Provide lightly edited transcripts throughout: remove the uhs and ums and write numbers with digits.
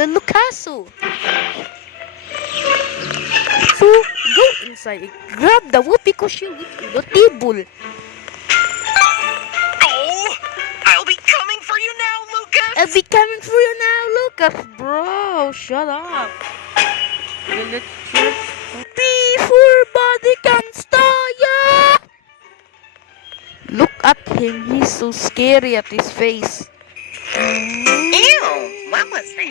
the Lucaso. So, go inside and grab the whoopee cushion with the table. Oh, I'll be coming for you now, Lucas. I'll be coming for you now, Lucas. Bro, shut up. Okay, let's check. Before body can start, yeah! Look at him, he's so scary at his face. Ew, what was that?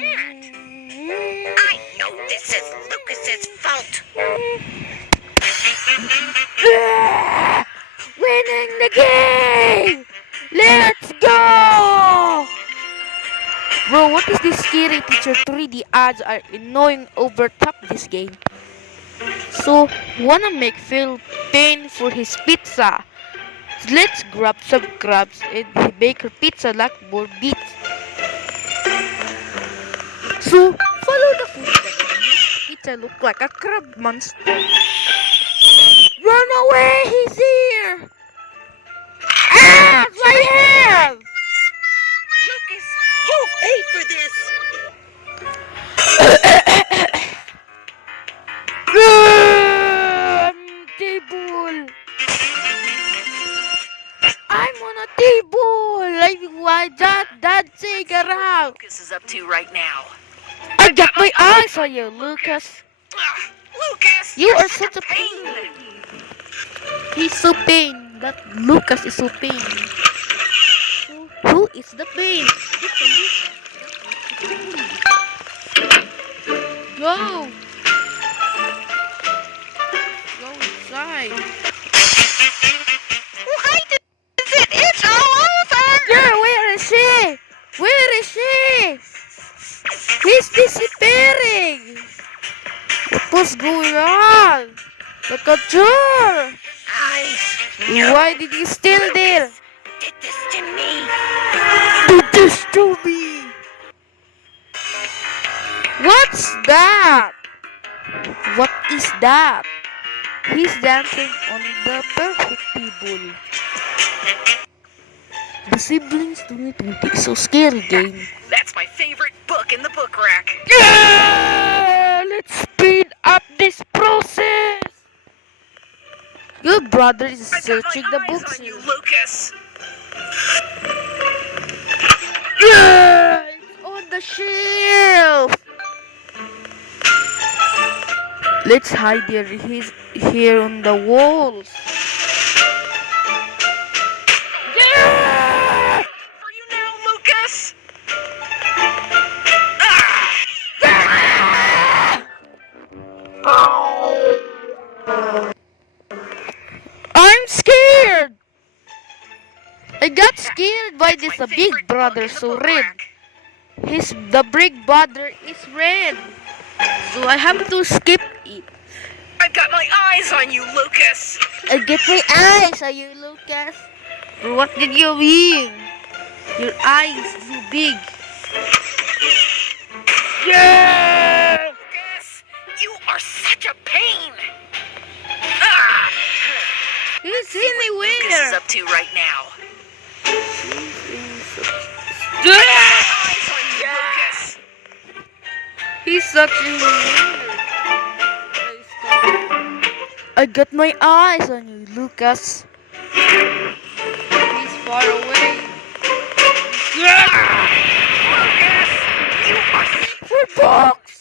I know this is Lucas's fault. Winning the game! Let's go! Bro, what is this scary teacher 3D ads are annoying over top this game? So, wanna make Phil pain for his pizza? Let's grab some crabs and bake her pizza like more beats. So, follow the footsteps. Pizza look like a crab monster. Run away! He's here! Ah! It's my hand! Lucas, you'll pay for this. Table! I'm on a table! Why that dancing around? Lucas is up to right now. I got my eyes on you, Lucas. Lucas, You you're are such a pain. He's so pain. That Lucas is so pain. So, who is the pain? Go! Go inside. Why does it itch all over? Girl, where is she? Where is she? He's disappearing. What was going on? Look at her. Why did you steal there? Did this to me. Did this to me? What's that? What is that? He's dancing on the perfect table. The Siblings 2020 is so scary game. That's my favorite book in the book rack. Yeah, let's speed up this process. Your brother is searching the books. On you, Lucas. Yeah, it's on the shelf. Let's hide here on the walls. Yeah! For you now, Lucas. I'm scared. I got scared by this big brother so red. The big brother is red. So I have to skip it. I've got my eyes on you, Lucas. I get my eyes on you, Lucas. But what did you mean? Your eyes so big. Yeah! Lucas, you are such a pain. He's Lucas is anywhere. up to right now. Yeah! Eyes on you, Lucas. He's such a I got my eyes on you, Lucas. He's far away. Lucas, you are For books!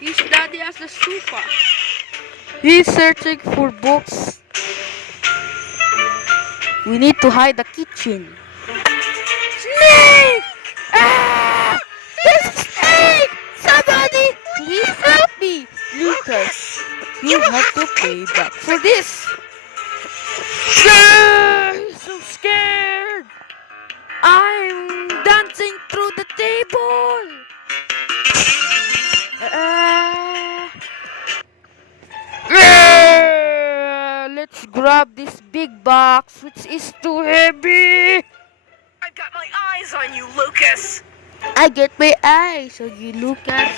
His daddy has the sofa. He's searching for books. We need to hide the kitchen. Snake! Ah! There's a snake! Somebody, please help me! Lucas, you have to pay back for this. Yeah, he's so scared. I'm dancing through the table. Let's grab this big box, which is too heavy. I've got my eyes on you, Lucas. I get my eyes on you, Lucas.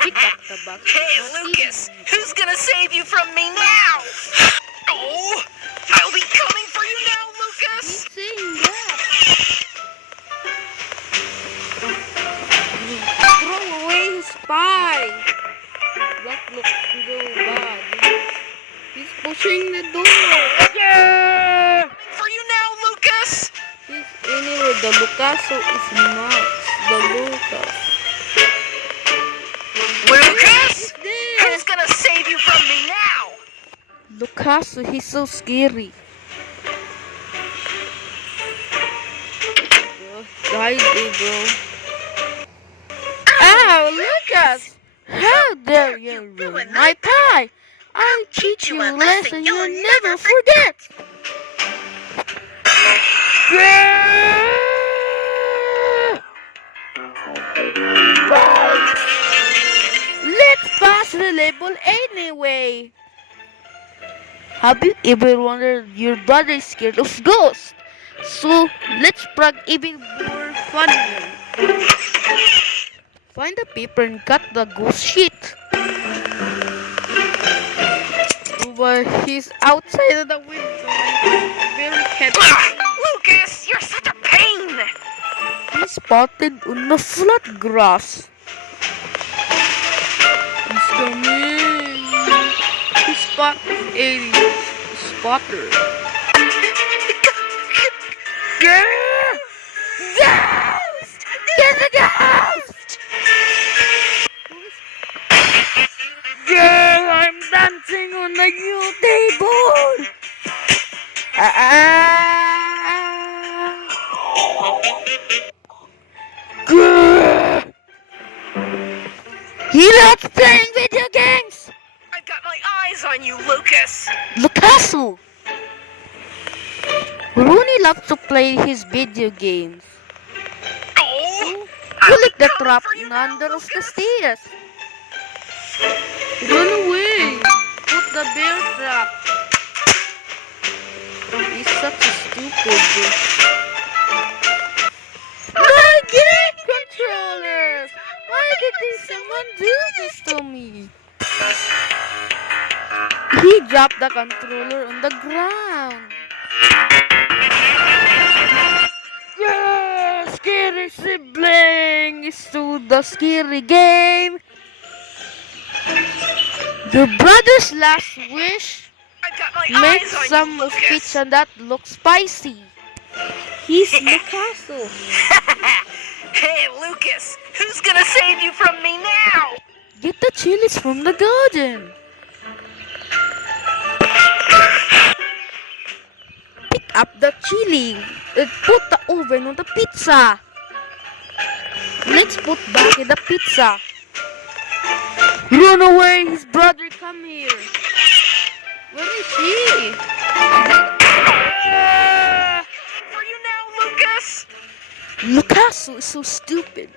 Pick up the box. Hey, Lucas, who's gonna save you from me now? Oh, I'll be coming for you now, Lucas. He's saying that. spy. That looks so bad. He's pushing the door. Yeah! For you now, Lucas! He's anyway. The Lucaso is not the Lucas. Lucas? This Who's gonna save you from me now? Lucaso, he's so scary. Guide me, bro. Ow, Lucas! How dare you ruin my pie? I'll teach you a lesson you'll never forget. Let's pass the label anyway. Have you ever wondered your brother is scared of ghosts? So let's prank even more funnier. Find the paper and cut the ghost sheet. But he's outside of the window. Very heavy. Lucas, you're such a pain! He spotted on the flat grass. He's coming. He spotted a spotter. Ghost! Get the ghost! Girl, I'm dancing on the new table. Girl. He loves playing video games. I've got my eyes on you, Lucas! Lucaso. Rooney loves to play his video games. Oh! You lick the Coming trap for you under now, of the Lucas. stairs. Run away! Put the bear trap. He's such a stupid. My game controllers! Why did someone do this to me? He dropped the controller on the ground. Yeah, scary siblings to the scary game. Your brother's last wish: I've got my make eyes on some you, of Lucas! pizza that looks spicy. He's Lucaso. Hey, Lucas, who's gonna save you from me now? Get the chilies from the garden. Pick up the chili and put the oven on the pizza. Let's put back in the pizza. Run away, his brother come here. Where is he? For you now, Lucas! Lucaso is so stupid.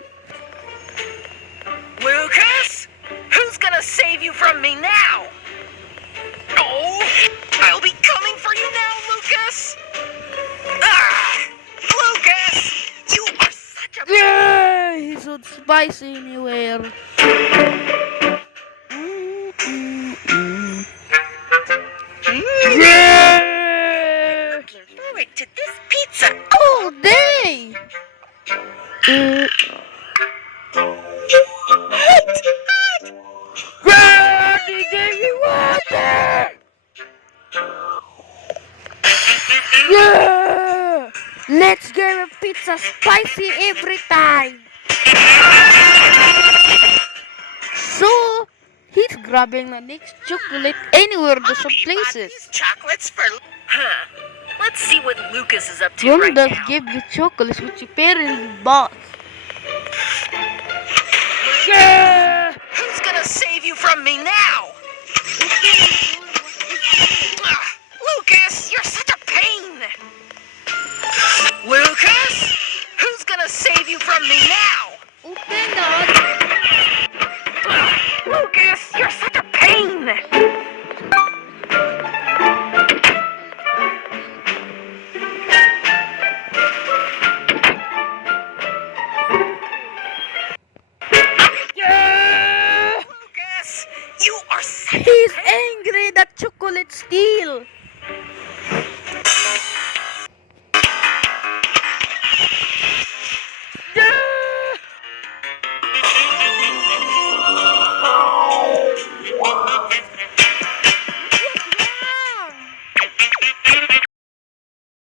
Lucas? Who's gonna save you from me now? Oh, I'll be coming for you now, Lucas! Ah! Lucas! You are such a... Yeah, he's so spicy anywhere. Yeah, Looking forward to this pizza all day. Granny gave me water. Yeah, let's get a pizza spicy every time. So he's grabbing the next chocolate anywhere there's some Mommy bought places. these chocolates for... Huh. Let's see what Lucas is up to Ron right does now. give you chocolates which your parents bought. Yeah! Who's gonna save you from me now? Ah, Lucas, you're such a pain! Lucas? Who's gonna save you from me now? Open the Ah, Lucas, you're such a pain! Yeah! Lucas, you are such a He's pain! angry that chocolate steal.